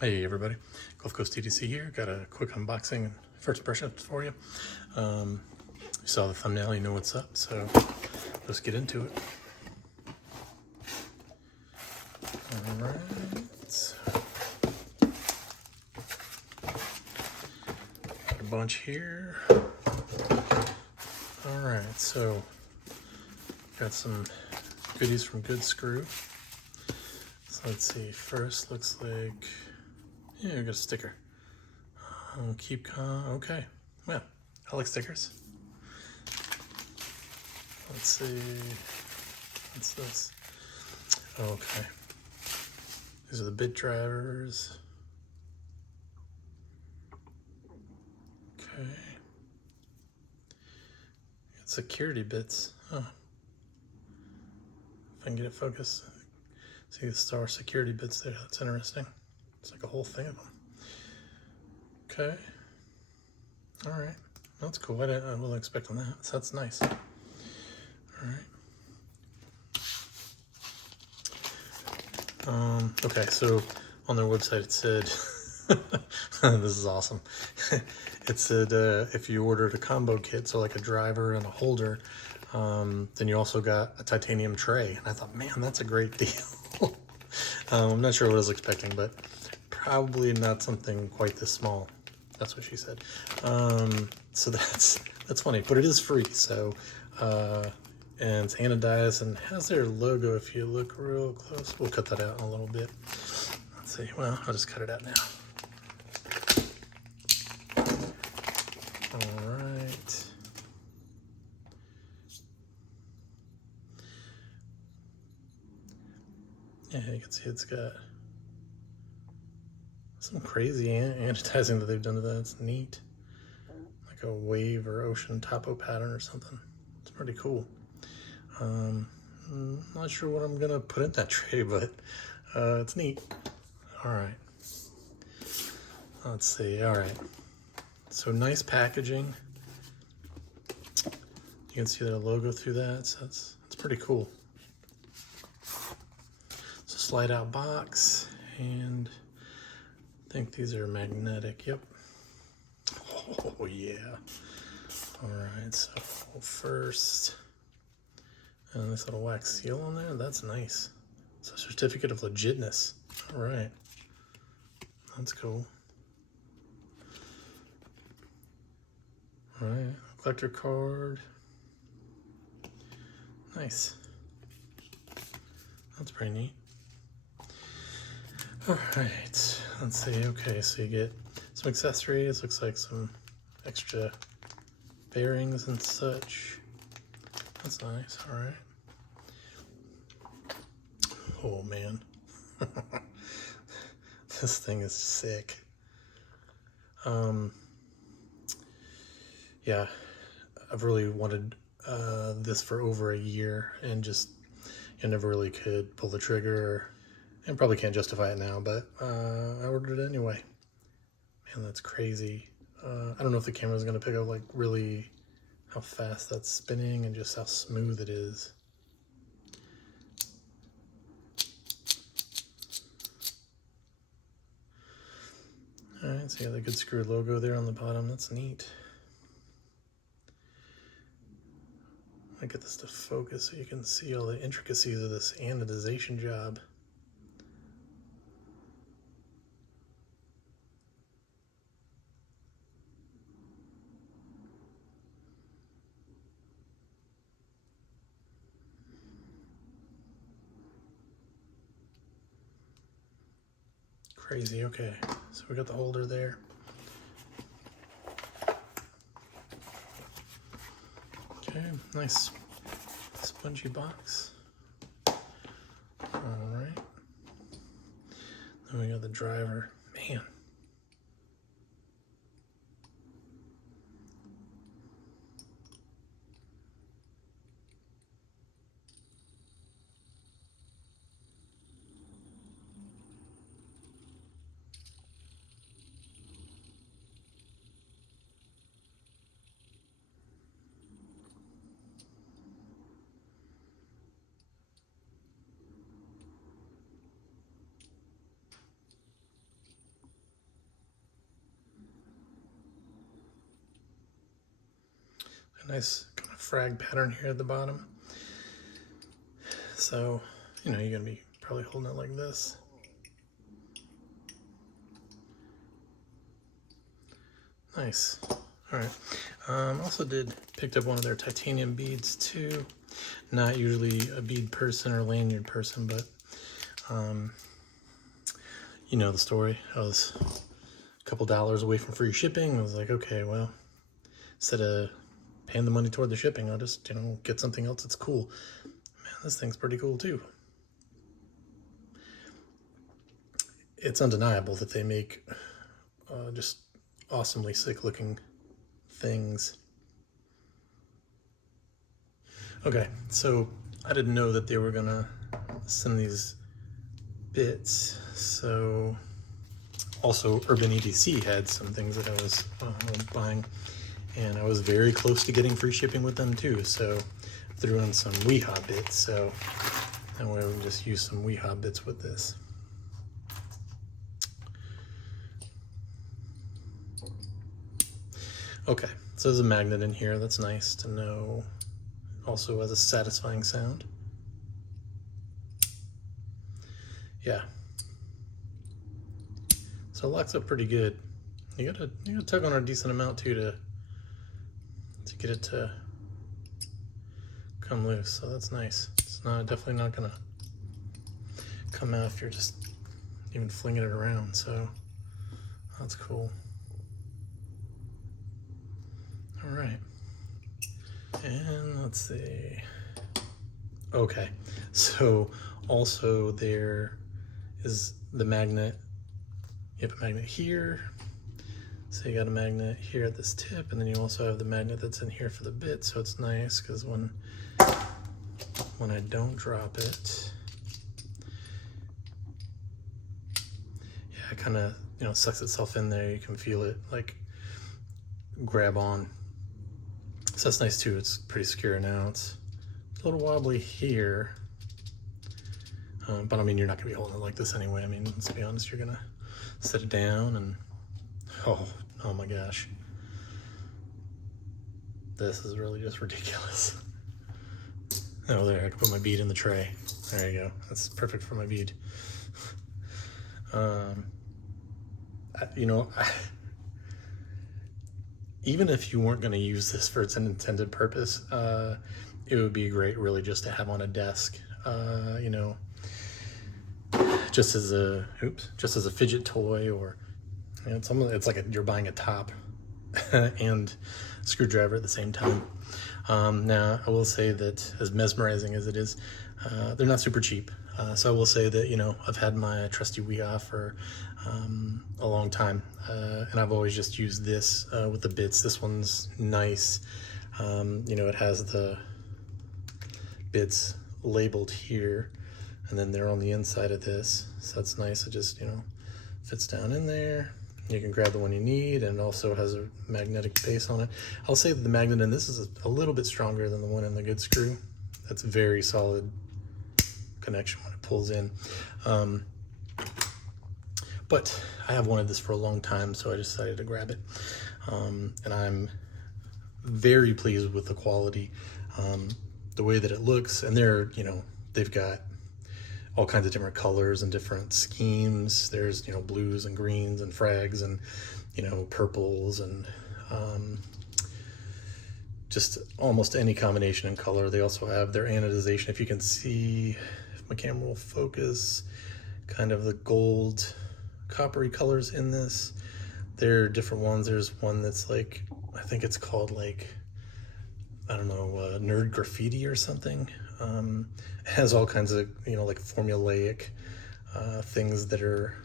Hey everybody, Gulf Coast TDC here. Got a quick unboxing and first impressions for you. You saw the thumbnail, you know what's up, so let's get into it. Alright. Got a bunch here. Alright, so got some goodies from GoodSkrew. So let's see, first looks like, yeah, we got a sticker. Keep calm, okay. Well, I like stickers. Let's see, what's this? Okay. These are the bit drivers. Okay. It's security bits. Oh. If I can get it focused. See the star security bits there. That's interesting. It's like a whole thing of them. Okay. All right. That's cool. I wasn't expecting that. So that's nice. All right. Okay, so on their website it said, this is awesome. It said if you ordered a combo kit, so like a driver and a holder, then you also got a titanium tray. And I thought, man, that's a great deal. I'm not sure what I was expecting, but probably not something quite this small. That's what she said. So that's funny, but it is free. So, and it's anodized and has their logo. If you look real close, we'll cut that out in a little bit. Let's see. Well, I'll just cut it out now. All right. Yeah, you can see it's got some crazy anodizing that they've done to that. It's neat. Like a wave or ocean topo pattern or something. It's pretty cool. I'm not sure what I'm gonna put in that tray, but it's neat. All right. Let's see. All right. So nice packaging. You can see their logo through that. So it's pretty cool. It's a slide out box, and I think these are magnetic. Yep. Oh yeah. All right. So first, and this little wax seal on there. That's nice. It's a certificate of legitness. All right. That's cool. All right. Collector card. Nice. That's pretty neat. All right. Let's see. Okay. So you get some accessories. Looks like some extra bearings and such. That's nice. All right. Oh man. This thing is sick. Yeah, I've really wanted this for over a year and just never really could pull the trigger and probably can't justify it now, but I ordered it anyway. Man, that's crazy. I don't know if the camera's gonna pick up like really how fast that's spinning and just how smooth it is. All right, so you got the GoodSkrew logo there on the bottom. That's neat. I get this to focus so you can see all the intricacies of this anodization job. Crazy. Okay, so we got the holder there. Okay, nice spongy box. All right. Then we got the driver. Man. nice kind of frag pattern here at the bottom. So, you know, you're gonna be probably holding it like this. Nice. All right. Also picked up one of their titanium beads too. Not usually a bead person or lanyard person, but you know the story. I was a couple dollars away from free shipping. I was like, okay, well, instead of paying the money toward the shipping, I'll just, you know, get something else that's cool. Man, this thing's pretty cool too. It's undeniable that they make just awesomely sick looking things. Okay, so I didn't know that they were gonna send these bits. So also Urban EDC had some things that I was buying, and I was very close to getting free shipping with them too. So I threw in some WeHa bits. So that way we can just use some WeHa bits with this. Okay, so there's a magnet in here. That's nice to know. Also has a satisfying sound. Yeah. So it locks up pretty good. You gotta tug on a decent amount too to get it to come loose. So that's nice. It's definitely not gonna come out if you're just even flinging it around. So that's cool. All right. And let's see. Okay, so also there is the magnet. You have a magnet here. So you got a magnet here at this tip, and then you also have the magnet that's in here for the bit. So it's nice because when I don't drop it, yeah, it kind of, you know, sucks itself in there. You can feel it like grab on. So that's nice too. It's pretty secure now. It's a little wobbly here, but I mean, you're not gonna be holding it like this anyway. I mean, let's be honest, you're gonna set it down and oh my gosh, this is really just ridiculous. Oh, there, I can put my bead in the tray. There you go. That's perfect for my bead. You know, even if you weren't going to use this for its intended purpose, it would be great really just to have on a desk, you know, just as a fidget toy, or, you know, it's like you're buying a top and screwdriver at the same time. Now I will say that as mesmerizing as it is, they're not super cheap. So I will say that, you know, I've had my trusty WeHa for a long time, and I've always just used this with the bits. This one's nice. You know, it has the bits labeled here, and then they're on the inside of this. So that's nice. It just, you know, fits down in there. You can grab the one you need, and it also has a magnetic base on it. I'll say that the magnet in this is a little bit stronger than the one in the GoodSkrew. That's very solid connection when it pulls in. But I have wanted this for a long time, so I decided to grab it. And I'm very pleased with the quality, the way that it looks. And you know, they've got all kinds of different colors and different schemes. There's, you know, blues and greens and frags and, you know, purples and just almost any combination in color. They also have their anodization. If you can see, if my camera will focus, kind of the gold coppery colors in this. There are different ones. There's one that's like, I think it's called like, I don't know, nerd graffiti or something. It has all kinds of, you know, like formulaic things that are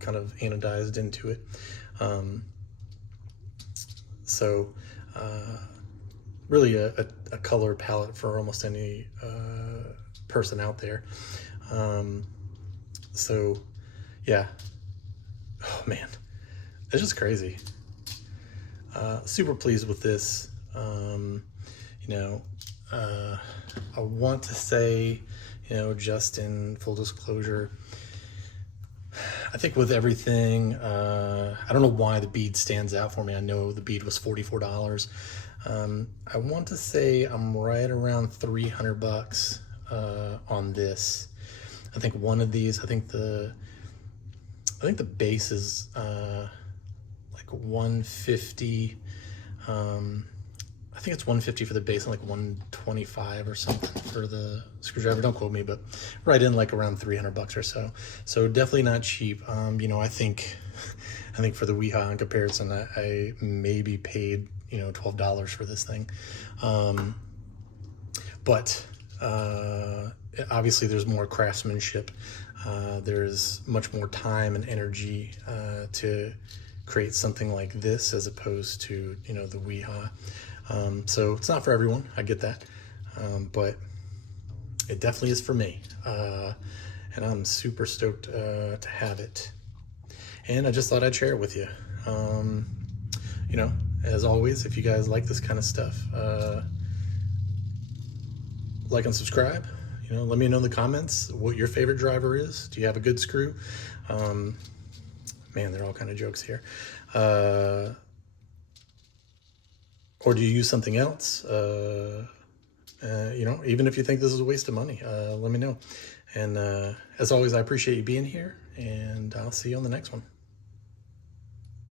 kind of anodized into it. So really a color palette for almost any person out there. So yeah, oh man, it's just crazy. Super pleased with this. You know, I want to say, you know, just in full disclosure, I think with everything, I don't know why the bead stands out for me. I know the bead was $44. I want to say I'm right around 300 bucks on this. I think one of these, I think the base is like 150. I think it's 150 for the base and like 125 or something for the screwdriver. Don't quote me, but right in like around 300 bucks or so. So definitely not cheap. You know, I think for the Weehaw in comparison, I maybe paid, you know, $12 for this thing. But obviously there's more craftsmanship. There's much more time and energy to create something like this as opposed to, you know, the Weehaw. So it's not for everyone, I get that, but it definitely is for me, and I'm super stoked to have it. And I just thought I'd share it with you. You know, as always, if you guys like this kind of stuff, like and subscribe. You know, let me know in the comments what your favorite driver is. Do you have a GoodSkrew? Man, they're all kind of jokes here. Or do you use something else? You know, even if you think this is a waste of money, let me know. And as always, I appreciate you being here, and I'll see you on the next one.